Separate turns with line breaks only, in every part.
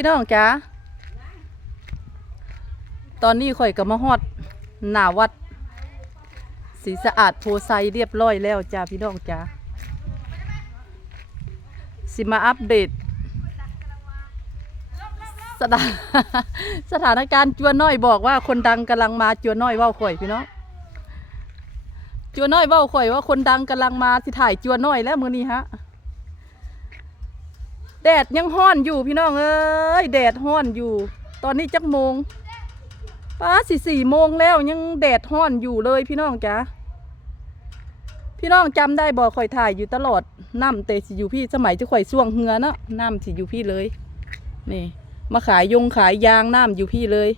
พี่น้องจ๋าตอนนี้ข่อยก็มาฮอดหน้าวัดศรีสะอาดโพไซเรียบร้อยแล้วจ้าพี่น้องจ๋าสิมาอัปเดตสถานสถานการณ์จัวน้อยบอกว่าคนดังกำลังมาจัวน้อยเว้าข่อยพี่น้องจัวน้อยเว้าข่อยว่าคนดังกำลังมาสิถ่ายจัวน้อยแล้วมือนี้ฮะ แดดยังห้อนอยู่พี่น้องเอ้ยแดดห้อนอยู่ ตอนนี้จักโมงป้าสี่สี่โมงแล้วยังแดดห้อนอยู่เลยพี่น้องจ๋าพี่น้องจำได้บอกข่อยถ่ายอยู่ตลอดน้ำเตสิอยู่พี่สมัยที่ข่อยช่วงเหือเนาะน้ำสิอยู่พี่เลย นี่ มาขายยงขายยางน้ำอยู่พี่เลย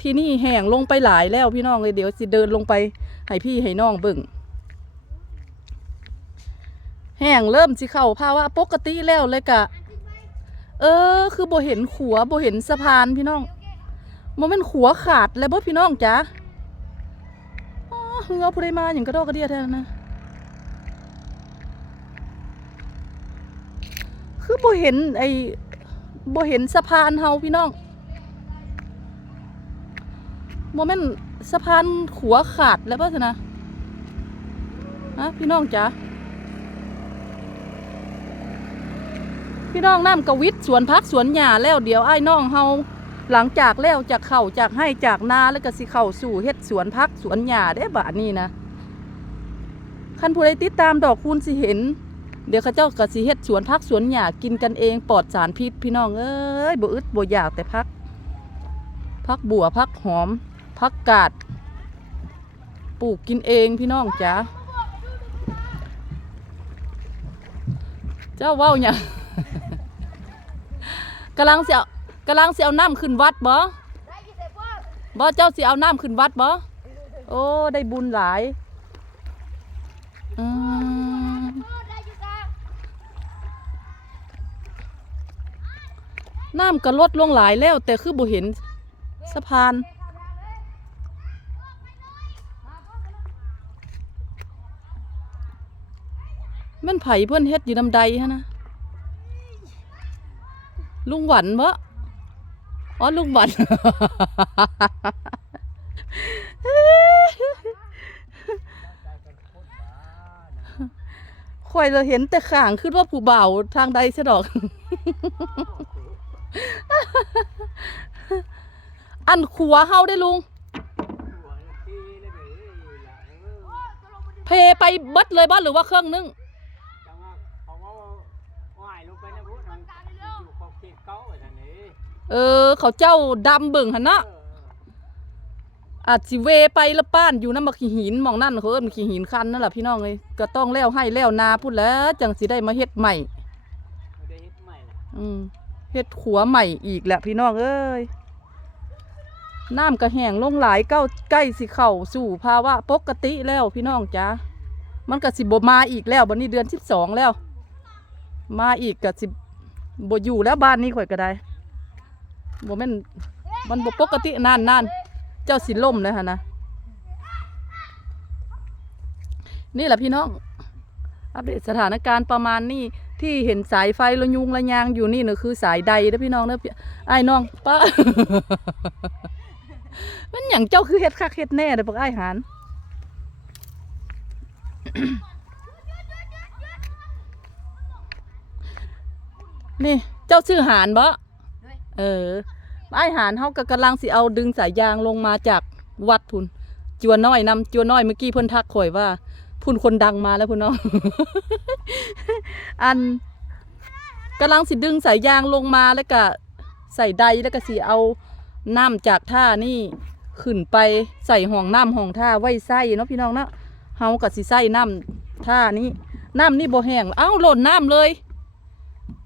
ที่นี่แห้งลงไปหลายแล้วพี่น้องเลยเดี๋ยวสิเดินลงไปให้พี่ให้น้องเบิ่งแห้งเริ่มสิเข้าภาวะปกติแล้วเลยกะ เออ คือบ่เห็นขัวบ่เห็นสะพานพี่น้องบ่แมันขัวขาดเลยบ่พี่น้องจ๋าอ๋อเหือผู้ใดมาอย่างกระดอกกระเดียแท้นะคือบ่เห็นไอ้บ่เห็นสะพานเฮาพี่น้องบ่แม่นสะพานขัวขาดแล้วป่ะนะฮะพี่น้องจ๋า พี่น้องน้ำกวิทสวนพักสวนหญ้าแล้วเดี๋ยวไอ้น้องเฮาหลังจากแล้วจากเข่าจากให้จากนาแล้วก็สิเข้าสู่เฮ็ดสวนพักสวนหญ้าได้บ่านี้นะคันผู้ใดติดตามดอกคูณสิเห็น เดี๋ยวเขาเจ้าก็สิเฮ็ดสวนพักสวนหญ้ากินกันเองปลอดสารพิษพี่น้องเอ้ยบ่อึดบ่อยากแต่พัก พักบัวพักหอม พักกาดปลูกกินเองพี่น้องจ๋าเจ้าเว้าหยังำลังเสิเอากำลังเสิเอาน้ำขึ้นวัดบ่บ่เจ้าเสิเอาน้ำขึ้นวัดบ่โอ้ ได้บุญหลายอืมน้ำก็ลดลงหลายแล้ว แต่คือบ่เห็นสะพานมันไผ่เพื่อนเฮ็ดอยู่นำใดฮะนะ ลุงหวันบ่อ๋อลุงหวัน ข่อยเราเห็นแต่ข่างขึ้นว่าผู้บ่าทางใดซะดอก อันขัวเฮาได้ลุง เพไปเบิดเลยบ้านหรือว่าเครื่องนึง
ว่าเขาว่าว่ายลงไปนะพุทธมันอยู่ขอบเขตเก้าไอ้ท่านนี้
เออ เขาเจ้าดำเบิ่งหันนะ
เออ
อาจสิเวไปละป้านอยู่น้ำมักขี้หินหมองนั่นเขาเอิ้นขี้หินคันนั่นแหละพี่น้องเลยก็ต้องแล้วให้แล้วนาพูดแล้วจังสิได้มาเฮ็ดใหม่
ไม่ได้เฮ็ดใหม่ละ
อืมเฮ็ดขัวใหม่อีกแหละพี่น้องเอ้ยน้ำก็แห้งลงหลายเก้าใกล้สิเข้าสู่ภาวะปกติแล้วพี่น้องจ้ามันก็สิบมาอีกแล้วบันนี้เดือนสิบสองแล้ว มาอีกก็สิบอยู่แล้วบ้านนี้ข่อยก็ได้ บ่แม่นมันบ่ปกตินานนานเจ้าสิล่มเลยฮะนะ นี่แหละพี่น้อง อัปเดตสถานการณ์ประมาณนี้ที่เห็นสายไฟระยุงระยางอยู่นี่นะคือสายใดนะพี่น้องนะพี่ไอ้น้องป้า มันอย่างเจ้าคือเฮ็ดคักเฮ็ดแน่เลยพวกไอ้หานนี่ เจ้าชื่อหานบ่ เออไอ้หานเขาก็กำลังสิเอาดึงสายยางลงมาจากวัดพุ่นจัวน้อยนำจัวน้อยเมื่อกี้เพิ่นทักข่อยว่าพุ่นคนดังมาแล้วพุ่นเนาะอันกำลังสิดึงสายยางลงมาแล้วก็ใส่ใดแล้วก็สิเอาน้ำจากท่านี่ขึ้นไปใส่ห้องน้ำห้องท่าไว้ใส่เนาะพี่น้องเนาะเฮาก็สิใส่น้ำท่านี้น้ำนี่บ่แห้งเอ้าหล่นน้ำเลย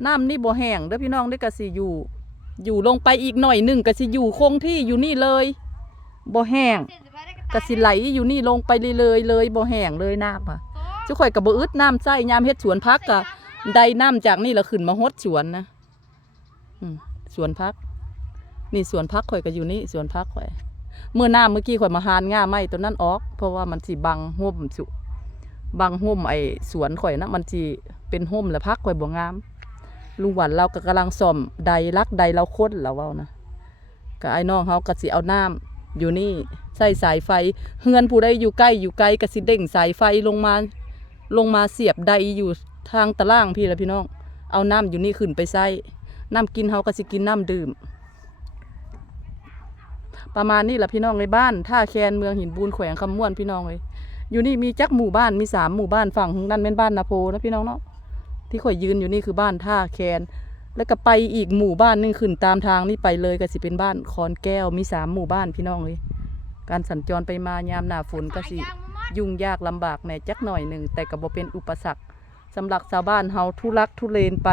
น้ำนี่บ่แห้งเด้อพี่น้องได้อก็สิอยู่ อยู่ลงไปอีกหน่อยหนึ่งก็สิอยู่คงที่อยู่นี่เลยบ่แห้งก็สิไหลอยู่นี่ลงไปเลยเลยเลยบ่แห้งเลยน้ำอะเจ้าข่อยกับบ่อึดน้ำใส่ยามเฮ็ดสวนพักกะได้น้ำจากนี่ล้วขึ้นมาฮดสวนนะสวนพัก นี่สวนพักข่อยก็อยู่นี่สวนพักข่อยเมื่อน้ำเมื่อกี้ข่อยมาหานง่าไม้ตัวนั้นออก เพราะว่ามันสิบังห่มสุบังห่มไอ้สวนข่อยนะมันสิเป็นห่มแล้วพักข่อยบ่งาม ลุงหวันเราก็กำลังซ่อมใดลักใดเราค้นแล้วเว้านะก็ไอ้น้องเขาก็สิเอาน้ำอยู่นี่ใส่สายไฟเฮือนผู้ใดอยู่ใกล้อยู่ไกลก็สิเด้งสายไฟลงมา ลงมาเสียบใดอยู่ทางตะล่างพี่ละพี่น้อง เอาน้ำอยู่นี่ขึ้นไปใส่น้ำกินเฮาก็สิกินน้ำดื่ม ประมาณนี้แหละพี่น้องในบ้านท่าแคนเมืองหินบูนแขวงคำม่วนพี่น้องเลยอยู่นี่มีจักหมู่บ้านมีสามหมู่บ้านฝั่งนั่นเป็นบ้านนาโพนะพี่น้องเนาะ ที่ข่อยยืนอยู่นี่คือบ้านท่าแคนแล้วก็ไปอีกหมู่บ้านหนึงขึ้นตามทางนี่ไปเลยก็สิเป็นบ้านคอนแก้วมีสามหมู่บ้านพี่น้องเลยการสัญจรไปมายามหน้าฝนก็สิยุ่งยากลำบากแหน่จักหน่อยหนึ่งแต่ก็บ่เป็นอุปสรรคสำหรับชาวบ้านเฮาทุลักทุเลนไป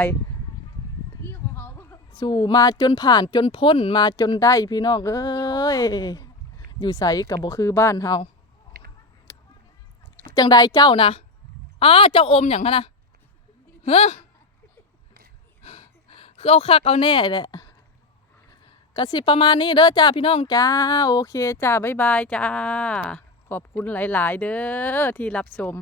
สู่มาจนผ่านจนพ้นมาจนได้พี่น้องเอ้ยอยู่ใสกับบ่คือบ้านเฮาจังใดเจ้านะอ้าเจ้าอมอย่างนั้นนะ เฮ้คือเอาคักเอาแน่แหละกสิประมาณนี้เด้อจ้าพี่น้องจ้า โอเคจ้า บ๊ายบายจ้า ขอบคุณหลาย ๆ เด้อที่รับชม